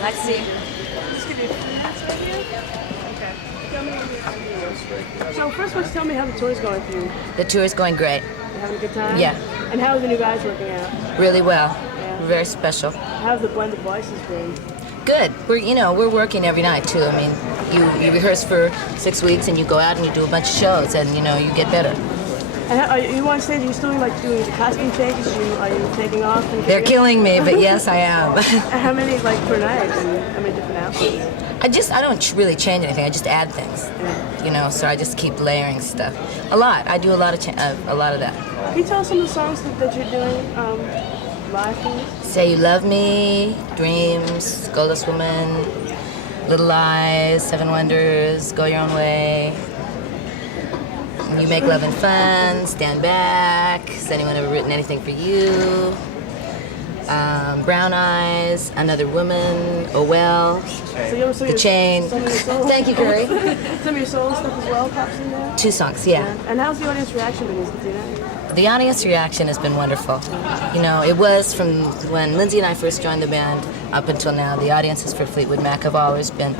Let's see. Just give you a few minutes right here. Okay. Tell me when you're ready. So first, let's tell me how the tour's going for you. The tour is going great. You having a good time? Yeah. And how are the new guys working out? Really well. Yeah. Very special. How have the blended voices been? Good. We're working every night too. I mean, you rehearse for 6 weeks and you go out and you do a bunch of shows and you get better. And are you on stage? Are you still like doing the costume changes? Are you taking off? They're killing me, but yes, I am. How many like per night? And how many different outfits? I don't really change anything. I just add things. Yeah. So I just keep layering stuff. A lot. I do a lot of that. Can you tell us some of the songs that you're doing live, please? Say You Love Me, Dreams, Goldust Woman, Little Lies, Seven Wonders, Go Your Own Way. You Make Love and Fun, Stand Back, Has Anyone Ever Written Anything for You? Brown Eyes, Another Woman, Oh Well, The Chain. Thank you, Curry. Some of your solo stuff as well pops in there? 2 songs, yeah. And how's the audience reaction been? Do you know? The audience reaction has been wonderful. It was from when Lindsay and I first joined the band up until now. The audiences for Fleetwood Mac have always been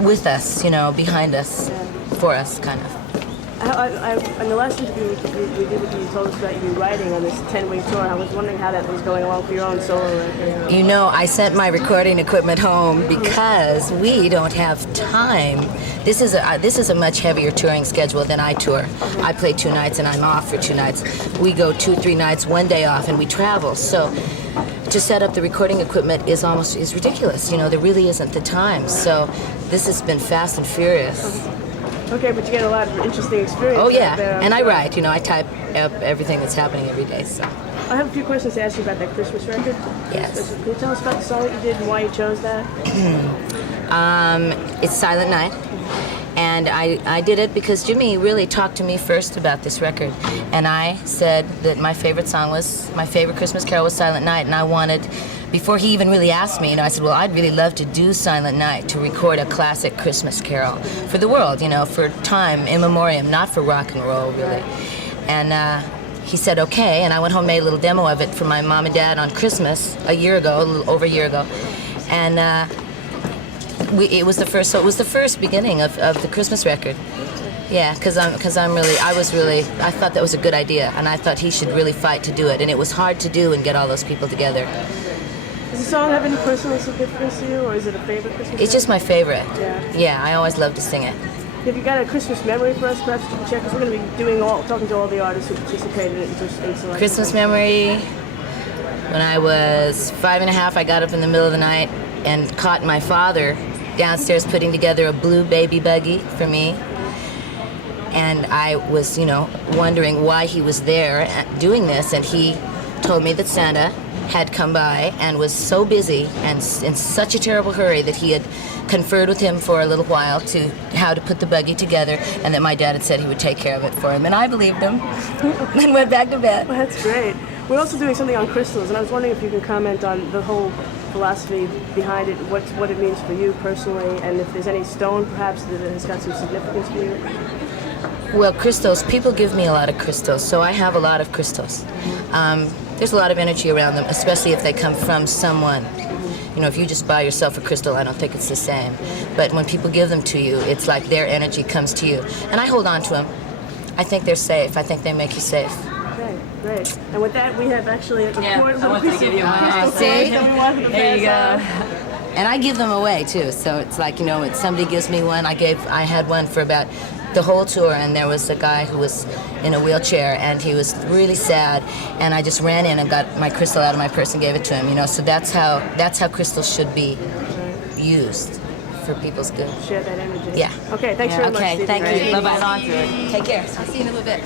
with us, behind us, for us, kind of. In the last interview we did with you, you told us about you writing on this 10-week tour. I was wondering how that was going along for your own solo record. I sent my recording equipment home because we don't have time. This is a much heavier touring schedule than I tour. I play 2 nights and I'm off for 2 nights. We go 2-3 nights, 1 day off, and we travel. So to set up the recording equipment is ridiculous. There really isn't the time. So this has been fast and furious. Okay, but you get a lot of interesting experience. Oh yeah, and I write. I type up everything that's happening every day. So I have a few questions to ask you about that Christmas record. Yes. Can you tell us about the song that you did and why you chose that? It's Silent Night, and I did it because Jimmy really talked to me first about this record, and I said that my favorite Christmas carol was Silent Night, and I wanted. Before he even really asked me, I said, well, I'd really love to do Silent Night, to record a classic Christmas carol for the world, for time, in memoriam, not for rock and roll, really. And he said, okay, and I went home and made a little demo of it for my mom and dad on Christmas a little over a year ago. And it was the first beginning of the Christmas record. Yeah, because I thought that was a good idea, and I thought he should really fight to do it, and it was hard to do and get all those people together. Does the song have any personal significance to you, or is it a favorite Christmas It's just my favorite. Yeah. Yeah, I always love to sing it. Have you got a Christmas memory for us, perhaps you can check? Because we're going to be talking to all the artists who participated in it. Christmas memory, when I was 5 and a half, I got up in the middle of the night and caught my father downstairs putting together a blue baby buggy for me. And I was, wondering why he was there doing this, and he told me that Santa had come by and was so busy and in such a terrible hurry that he had conferred with him for a little while to how to put the buggy together, and that my dad had said he would take care of it for him, and I believed him and went back to bed. Well, that's great. We're also doing something on crystals, and I was wondering if you could comment on the whole philosophy behind it, what it means for you personally, and if there's any stone perhaps that has got some significance for you. Well, crystals, people give me a lot of crystals, so I have a lot of crystals. There's a lot of energy around them, especially if they come from someone. If you just buy yourself a crystal, I don't think it's the same. But when people give them to you, it's like their energy comes to you. And I hold on to them. I think they're safe. I think they make you safe. Okay, great. And with that, we have actually a I wanted to give you one. See? There you go. And I give them away, too. So it's like, when somebody gives me one, I had one for about the whole tour, and there was a guy who was in a wheelchair, and he was really sad, and I just ran in and got my crystal out of my purse and gave it to him, so that's how crystals should be used for people's good. Share that energy. Yeah. Okay, thanks very much, Okay, Stevie. thank you. Bye-bye. Take care. I'll see you in a little bit.